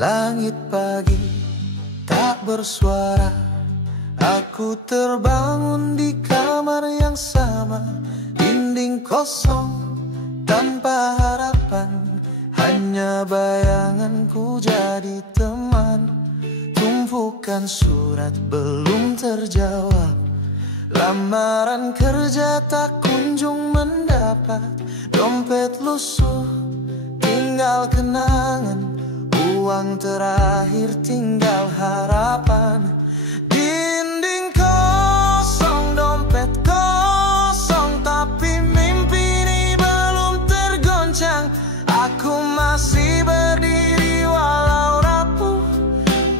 Langit pagi tak bersuara. Aku terbangun di kamar yang sama, dinding kosong tanpa harapan. Hanya bayanganku jadi teman. Tumpukan surat belum terjawab. Lamaran kerja tak kunjung mendapat. Dompet lusuh, tinggal kenangan. Uang terakhir, tinggal harapan. Dinding kosong, dompet kosong, tapi mimpi ini belum tergoncang. Aku masih berdiri walau rapuh,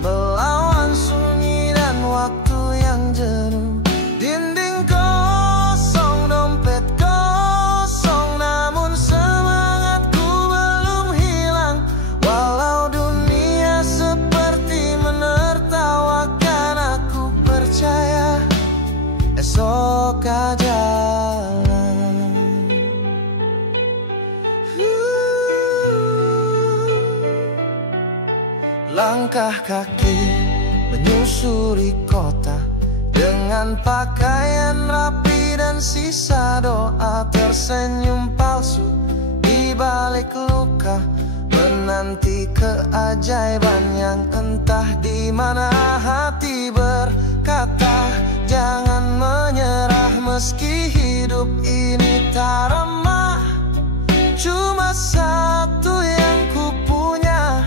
melawan sunyi dan waktu yang jenuh. Dinding kosong, dompet kosong, namun semangatku belum hilang. Walau dunia seperti menertawakan, aku percaya esok aja. Langkah kaki menyusuri kota dengan pakaian rapi dan sisa doa. Tersenyum palsu di balik luka, menanti keajaiban yang entah di mana. Hati berkata jangan menyerah, meski hidup ini tak ramah. Cuma satu yang ku punya,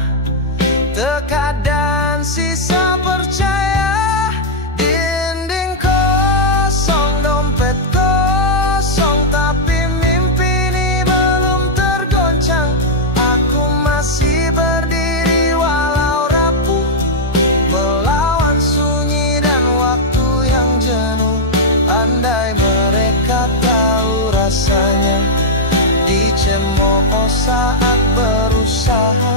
tekad dan sisa percaya. Dinding kosong, dompet kosong, tapi mimpi ini belum tergoncang. Aku masih berdiri walau rapuh, melawan sunyi dan waktu yang jenuh. Andai mereka tahu rasanya dicemooh saat berusaha.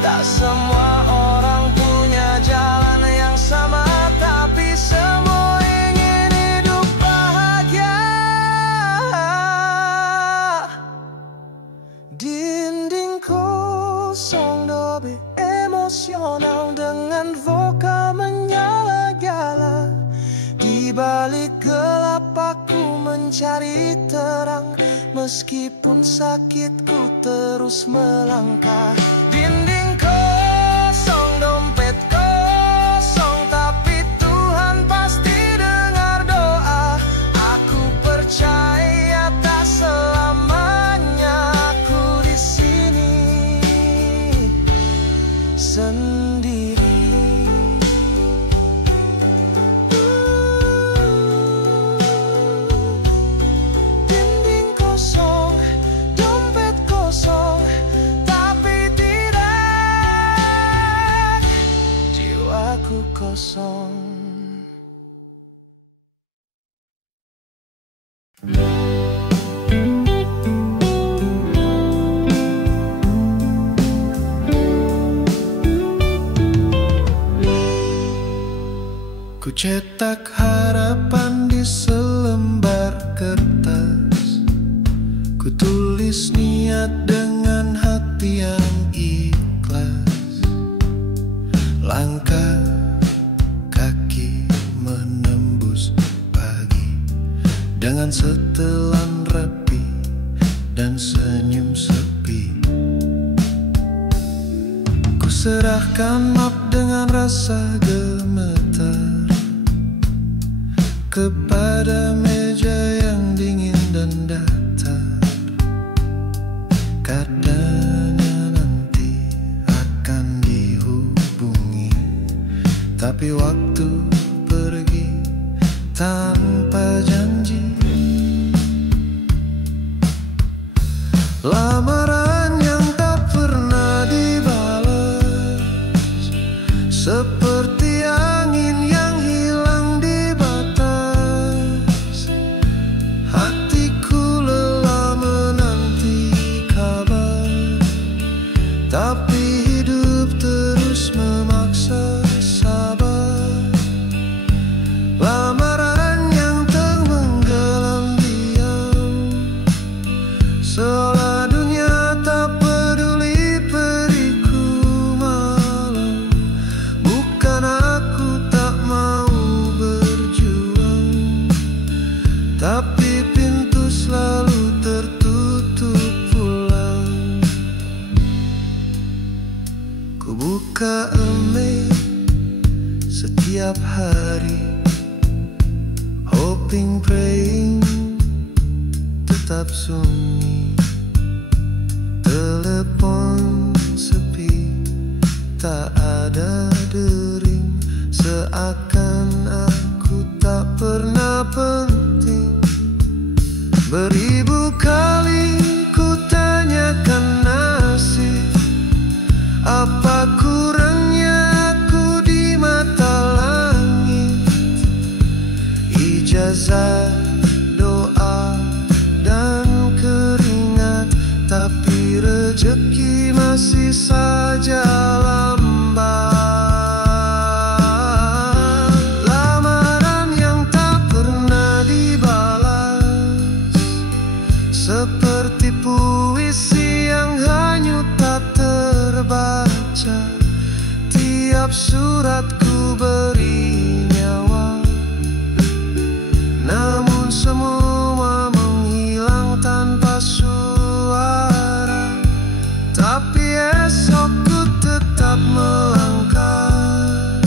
Tak semua orang punya jalan yang sama, tapi semua ingin hidup bahagia. Dinding kosong, dobe emosional dengan vokal menyala-nyala. Di balik gelap aku mencari terang, meskipun sakitku terus melangkah. Dinding kosong, dompet kosong, tapi Tuhan pasti dengar doa. Aku percaya tak selamanya aku di sini sendiri. Dinding kosong, dompet kosong, tapi tidak jiwaku kosong. Ku cetak harapan di selembar kertas. Ku tulis niat dengan hati yang ikhlas. Langkah kaki menembus pagi dengan setelan rapi dan senyum sepi. Ku serahkan map dengan rasa gemetar kepada meja yang dingin dan datar. Katanya nanti akan dihubungi, tapi waktu pergi tanpa janji. Lamaran yang tak pernah dibalas, seperti angin yang hilang di batas. Hatiku lelah menanti kabar, tapi hidup terus memaksa sabar. Lamaran yang tenggelam diam, seolah dunia Ku buka email setiap hari, hoping, praying, tetap sunyi. Telepon sepi, tak ada dering, seakan aku tak pernah penting. Beribu kali ku tanyakan nasib, apa kurangnya aku di mata langit. Ijazah, doa, dan keringat, tapi rezeki masih saja lambat. Lamaran yang tak pernah dibalas, seperti puisi yang hanyut tak terbaca. Tiap suratku beri nyawa, namun semua menghilang tanpa suara. Tapi esok ku tetap melangkah,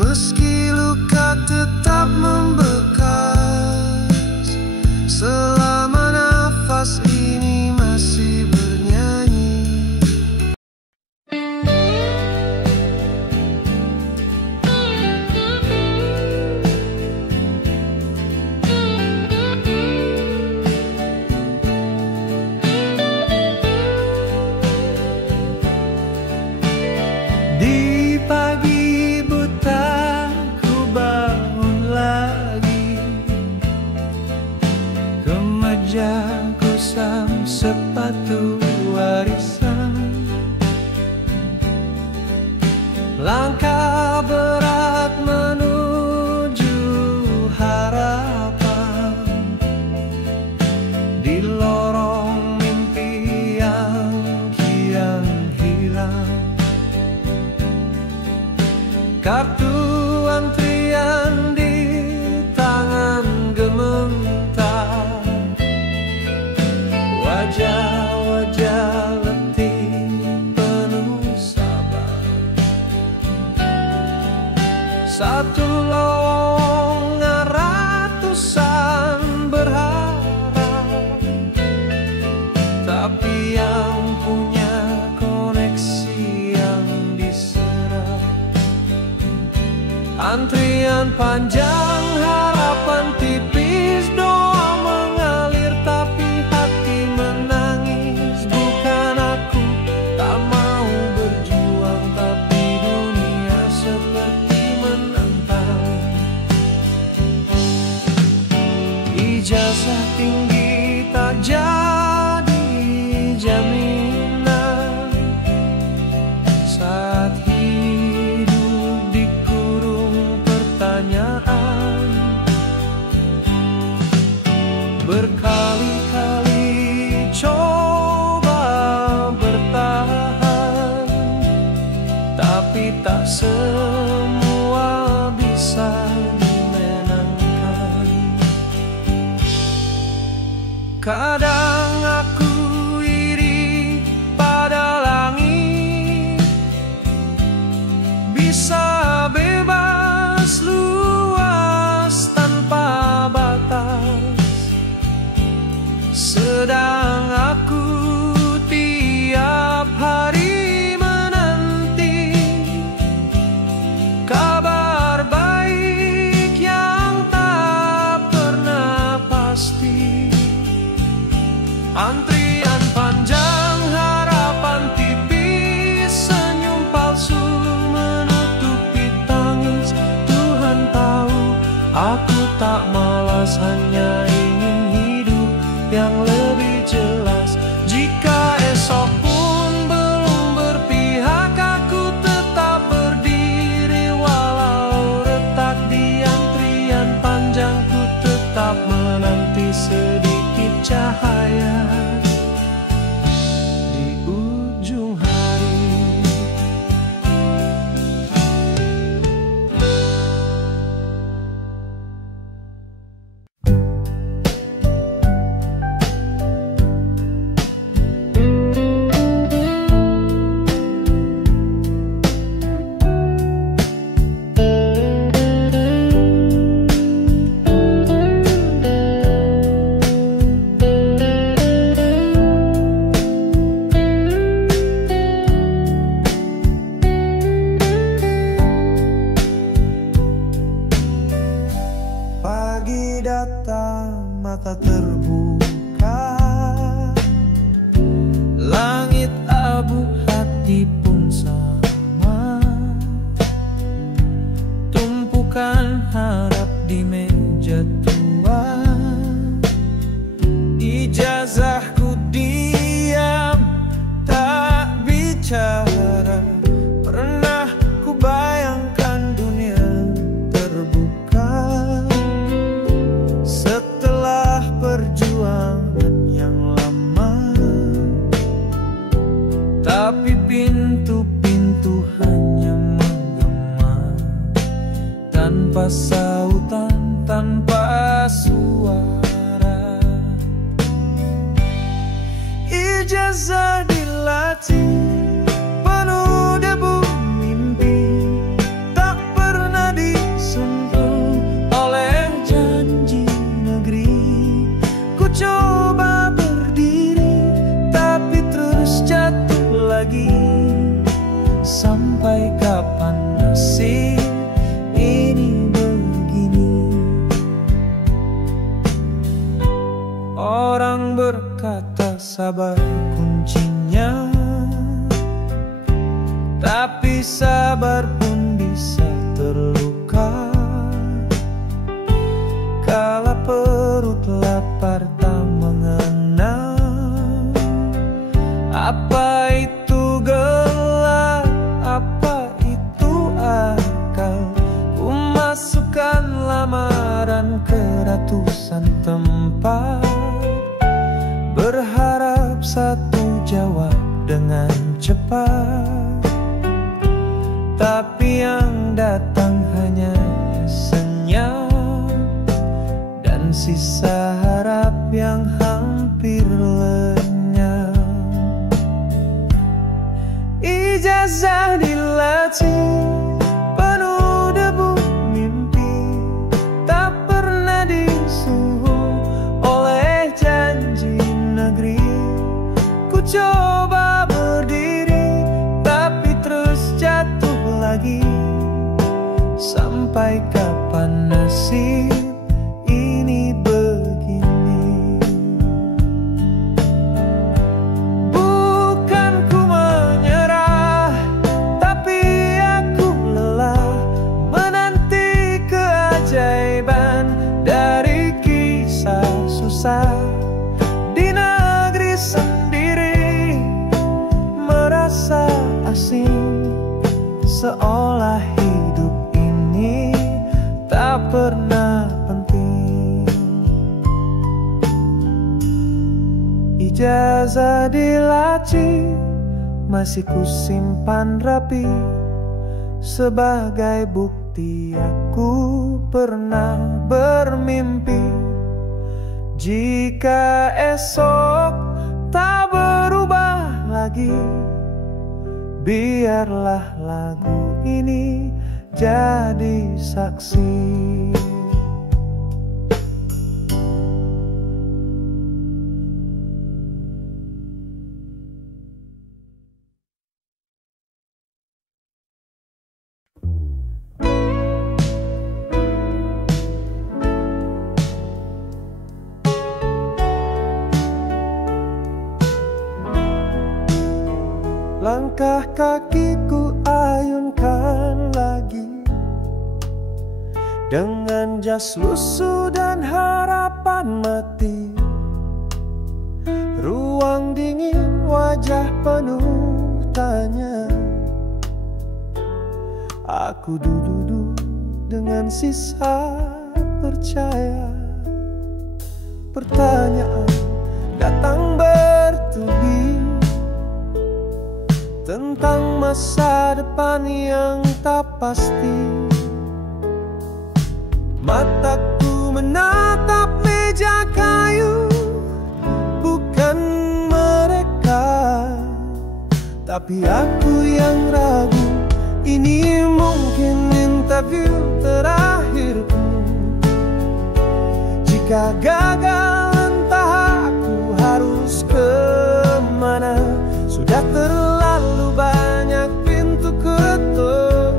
meski luka tetap membekas. Selama nafas ini masih bernyanyi. Di pagi buta ku bangun lagi, kemeja kusam sepatu warisan. Langkah berat menuju harapan, di lorong mimpi yang kian hilang. Kartu antrian di tangan gemetar, wajah-wajah letih penuh sabar. Satu lowongan ratusan berharap, tapi yang punya koneksi yang diserap. Antrian panjang, harapan tipis, doa mengalir tapi hati menangis. Bukan aku tak mau berjuang, tapi dunia seperti menantang. Ijazah tinggi tak jadi jaminan saat hidup dikurung pertanyaan. Berkali-kali coba bertahan, tapi tak semua bisa dimenangkan. Kadang aku iri pada langit, bisa bebas luas tanpa batas, sedang aku tiap hari menanti hati pun sama. Tumpukan harap di meja tua. Ijazahku diam, tak bicara. Pernah ku bayangkan dunia terbuka setelah perjuangan yang lama. Tapi pintu-pintu hanya menggema, tanpa sautan, tanpa suara. Ijazah dilatih penuh debu mimpi, tak pernah disentuh oleh janji negeri. Ku coba berdiri tapi terus jatuh lagi. Sampai kapan nasib ini begini? Orang berkata sabar kuncinya, tapi sabar pun bisa terluka kala perut lapar tak mengenal apa itu gelar, apa itu akal. Ku masukkan lamaran ke ratusan tempat, berharap satu jawab dengan cepat. Tapi yang datang hanya senyap dan sisa harap yang hampir lenyap. Ijazah dilatih penuh debu mimpi, tak pernah disuruh oleh janji negeri. Ku coba berdiri tapi terus jatuh lagi. Sampai kapan nasib ini begini? Bukan ku menyerah, tapi aku lelah menanti keajaiban dari kisah susah. Di negeri sendiri merasa asing, seolah hidup ini tak pernah penting. Ijazah di laci masih ku simpan rapi, sebagai bukti aku pernah bermimpi. Jika esok tak berubah lagi, biarlah lagu ini jadi saksi. Langkah kakiku ayunkan lagi, dengan jas lusuh dan harapan mati. Ruang dingin, wajah penuh tanya. Aku duduk dengan sisa percaya. Pertanyaan datang bertubi tentang masa depan yang tak pasti. Mataku menatap meja kayu, bukan mereka, tapi aku yang ragu. Ini mungkin interview terakhirku. Jika gagal entah aku harus kemana. Sudah terlalu banyak pintu ketutup,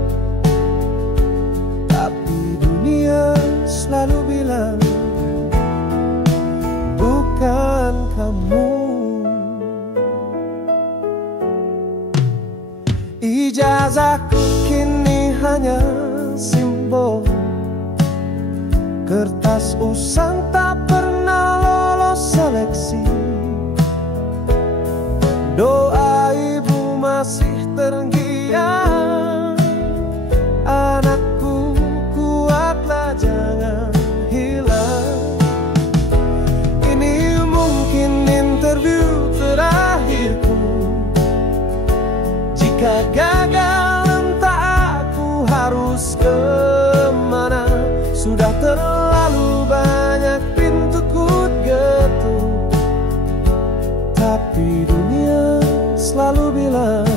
tapi dunia selalu bilang bukan kamu. Ijazahku kini hanya simbol, kertas usang tak pernah lolos seleksi. Doa ibu masih terngiang, anakku kuatlah jangan hilang. Ini mungkin interview terakhirku. Jika gagal entah aku harus kemana. Sudah terlalu banyak pintu ku ketuk, tapi dunia selalu bilang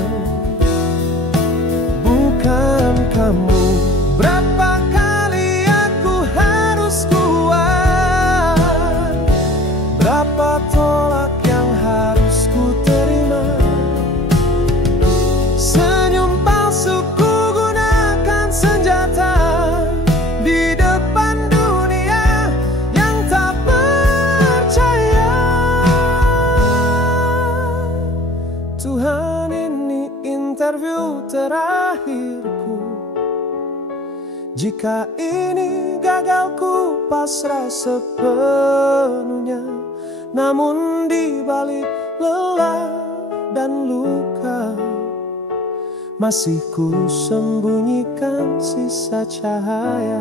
bukan kamu. Berapa kali aku harus kuat, berapa tolak yang harus ku terima. Senyum palsuku gunakan senjata di depan dunia yang tak percaya. Tuhan, ini interview terakhirku. Jika ini gagal ku pasrah sepenuhnya. Namun di balik lelah dan luka masih ku sembunyikan sisa cahaya.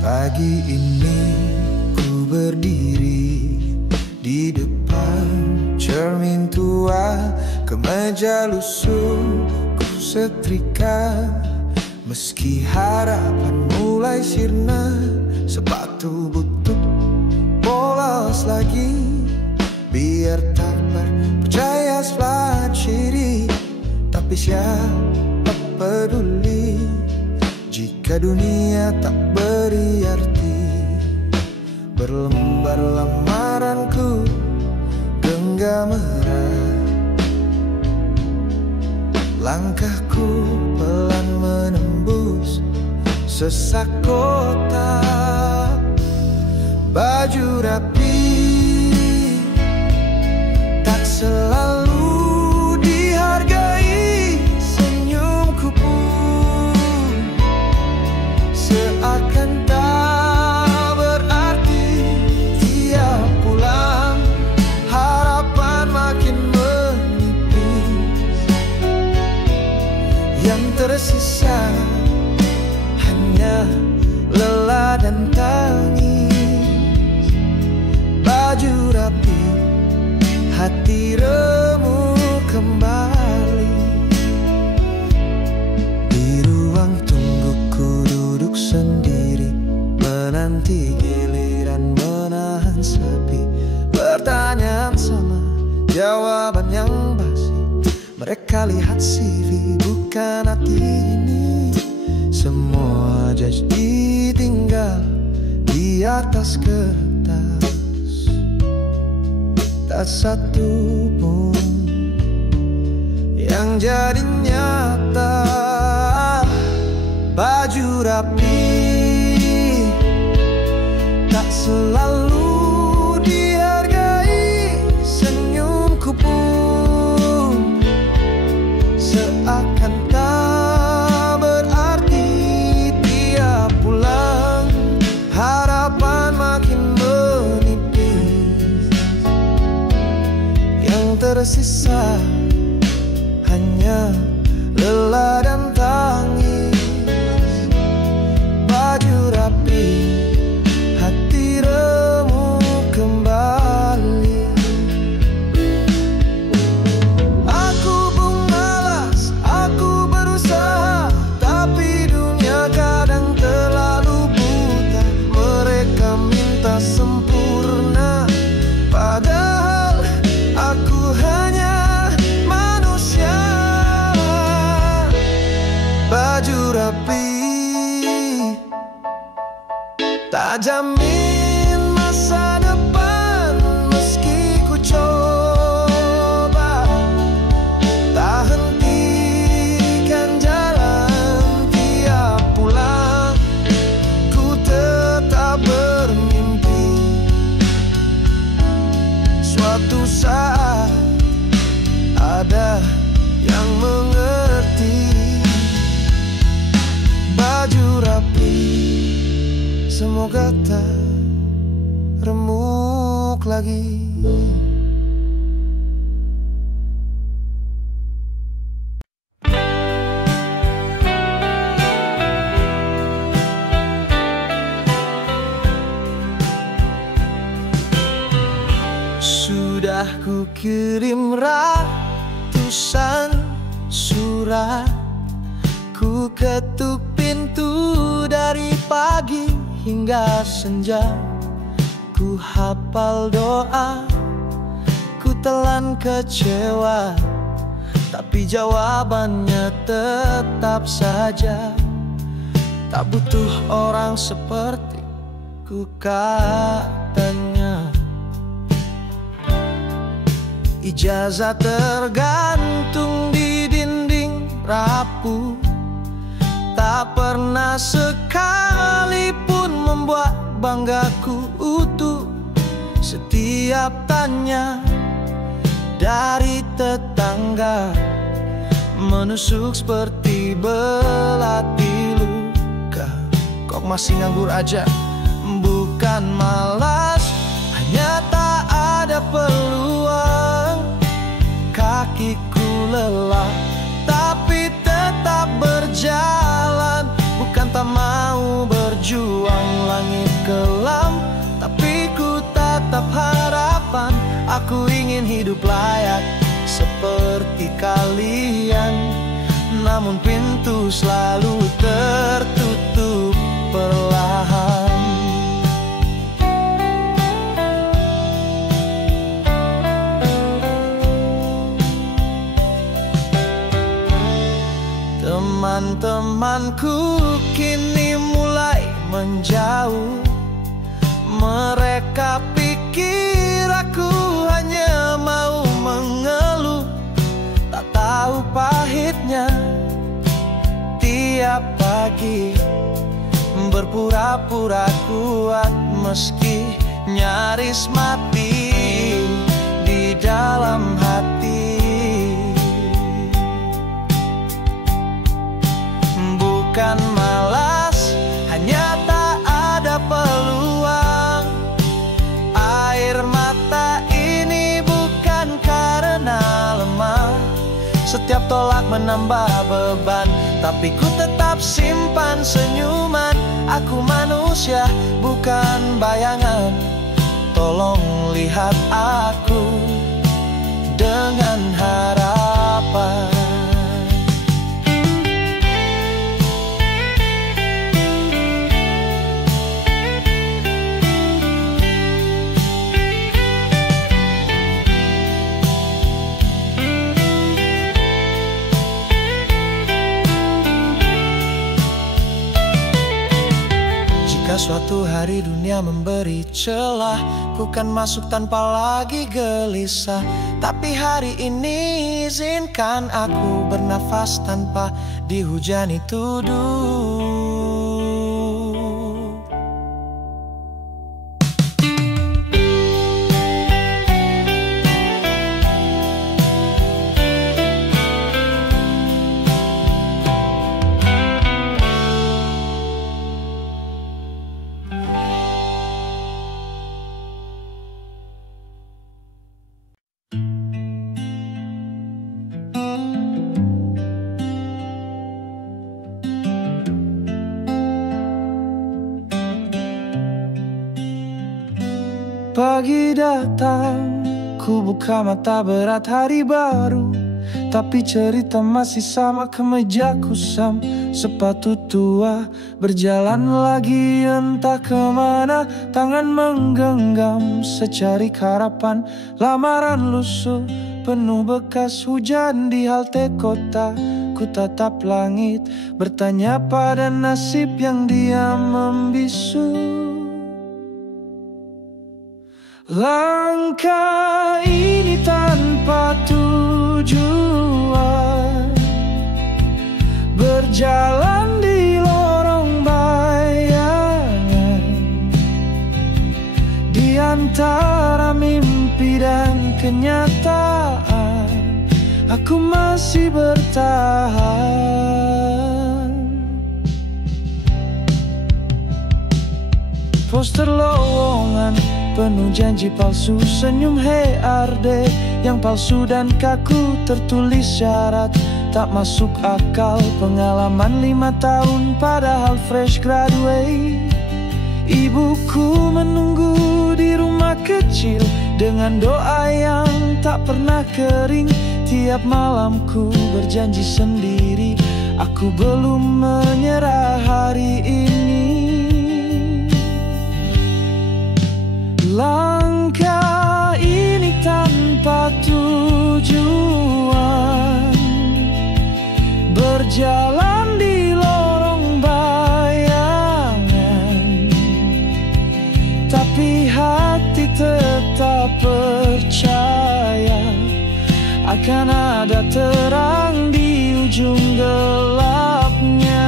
Pagi ini ku berdiri di depan cermin tua, kemeja lusuh ku setrika. Meski harapan mulai sirna, sepatu butut polos lagi. Biar tak percaya sebelah kiri, tapi siapa peduli jika dunia tak beri arti. Berlembar lamaranku genggam erat, langkahku pelan menembus sesak kota. Baju rapi tak selalu dihargai, senyumku pun seakan tak berarti. Tiap pulang harapan makin menipis, yang tersisa hanya lelah dan tangis. Baju rapi, hati remuk kembali. Di ruang tungguku duduk sendiri, menanti giliran menahan sepi. Pertanyaan sama, jawaban yang basi. Mereka lihat CV bukan hati ini. Semua janji ditinggal di atas kertas, tak satu pun yang jadi nyata. Baju rapi tak selalu dihargai, senyumku pun seakan tak berarti. Tiap pulang harapan makin menipis, tersisa hanya lelah dan tangis. Baju rapi, hati remuk kembali. Aku pun malas, aku berusaha, tapi dunia kadang terlalu buta. Mereka minta sempurna, padahal aku hanya manusia. Baju rapi tak jamin masa depan, meski ku coba. Tak hentikan jalan tiap pulang, ku tetap bermimpi. Suatu saat ada yang mengerti. Baju rapi, semoga tak remuk lagi. Sudah ku kirim ratusan surat, ku ketuk pintu dari pagi hingga senja. Ku hafal doa, ku telan kecewa, tapi jawabannya tetap saja. Tak butuh orang sepertiku katanya. Ijazah tergantung di dinding rapuh, tak pernah sekalipun membuat banggaku utuh. Setiap tanya dari tetangga menusuk seperti belati luka. Kok masih nganggur aja? Bukan malas, hanya tak ada peluang. Kakiku lelah, tapi tetap berjalan. Bukan tak mau berjuang langit kelam, tapi ku tatap harapan. Aku ingin hidup layak seperti kalian, namun pintu selalu tertutup perlahan. Teman-temanku kini mulai menjauh. Mereka pikir aku hanya mau mengeluh, tak tahu pahitnya tiap pagi berpura-pura kuat meski nyaris mati di dalam hati. Bukan malas, hanya tak ada peluang. Air mata ini bukan karena lemah, setiap tolak menambah beban, tapi ku tetap simpan senyuman. Aku manusia, bukan bayangan. Tolong lihat aku dengan harapan. Jika suatu hari dunia memberi celah, ku kan masuk tanpa lagi gelisah. Tapi hari ini izinkan aku bernafas tanpa dihujani tuduh. pagi datang, ku buka mata berat hari baru, tapi cerita masih sama, kemeja kusam, sepatu tua, berjalan lagi entah kemana. Tangan menggenggam secari harapan, lamaran lusuh penuh bekas hujan di halte kota. Ku tatap langit, bertanya pada nasib yang diam membisu. Langkah ini tanpa tujuan, berjalan di lorong bayangan, di antara mimpi dan kenyataan. Aku masih bertahan. Poster lowongan penuh janji palsu, senyum HRD yang palsu dan kaku, tertulis syarat tak masuk akal. Pengalaman 5 tahun padahal fresh graduate. Ibuku menunggu di rumah kecil dengan doa yang tak pernah kering. Tiap malamku berjanji sendiri, aku belum menyerah hari ini. Langkah ini tanpa tujuan, berjalan di lorong bayangan, tapi hati tetap percaya akan ada terang di ujung gelapnya.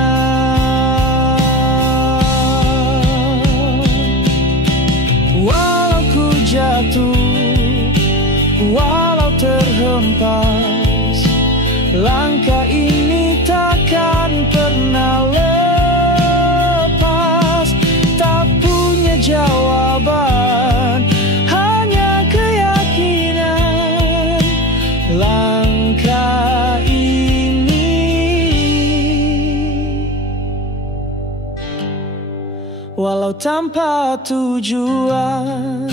Walau ku jatuh, walau terhempas, langkah ini takkan pernah lepas. Tak punya jawaban, hanya keyakinan. Langkah ini, walau tanpa tujuan.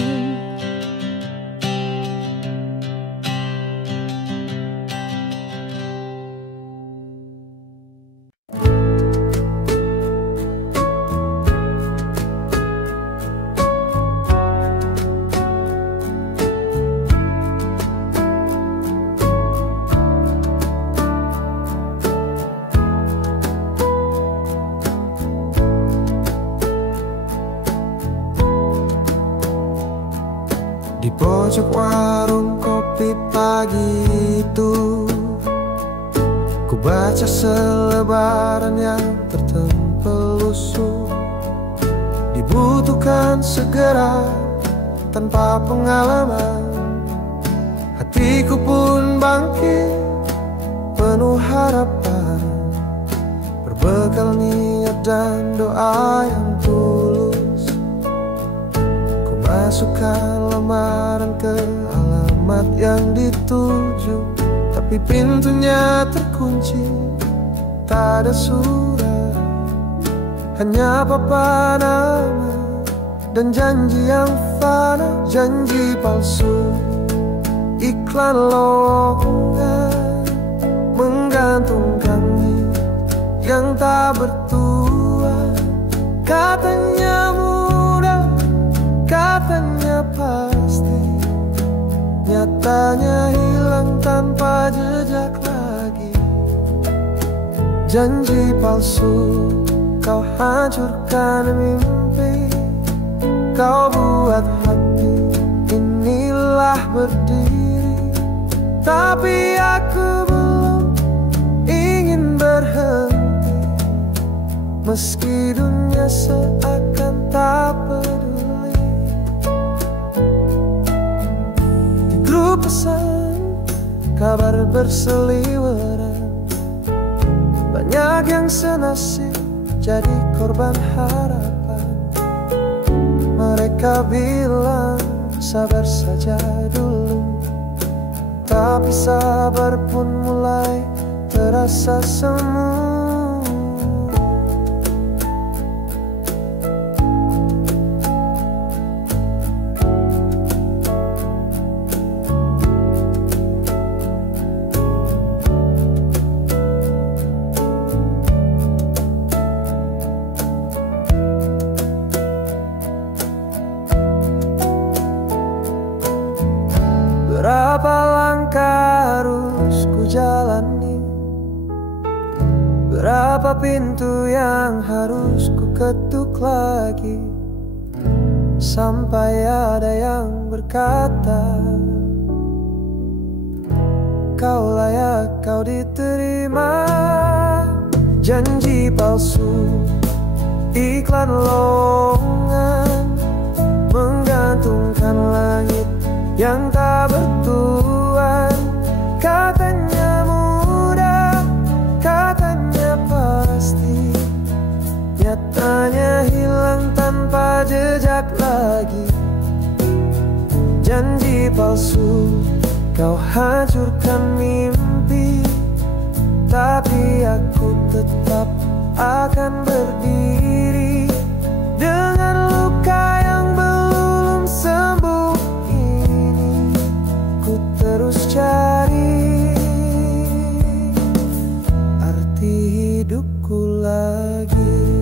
Di pojok warung kopi pagi itu, ku baca selebaran yang tertempel lusuh. Dibutuhkan segera tanpa pengalaman. Hatiku pun bangkit penuh harapan, berbekal niat dan doa yang tulus. Masukkan lamaran ke alamat yang dituju, tapi pintunya terkunci, tak ada surat, hanya papan nama dan janji yang fana. Janji palsu, iklan lowongan, menggantungkan diri yang tak bertuan. Katanya mudah, katanya pasti, nyatanya hilang tanpa jejak lagi. Janji palsu, kau hancurkan mimpi, kau buat hati inilah berdiri. Tapi aku belum ingin berhenti, meski dunia seakan tak peduli. Di grup pesan, kabar berseliweran, banyak yang senasib jadi korban harapan. Mereka bilang sabar saja dulu, tapi sabar pun mulai terasa semu. pintu yang harus ku ketuk lagi, sampai ada yang berkata, kau layak, kau diterima. Janji palsu, iklan lowongan, menggantungkan langit yang tak bertuan. Katanya mudah, katanya pasti, nyatanya hilang tanpa jejak lagi. Janji palsu, kau hancurkan mimpi, tapi aku tetap akan berdiri. Dengan luka yang belum sembuh ini, ku terus cari arti hidupku lagi.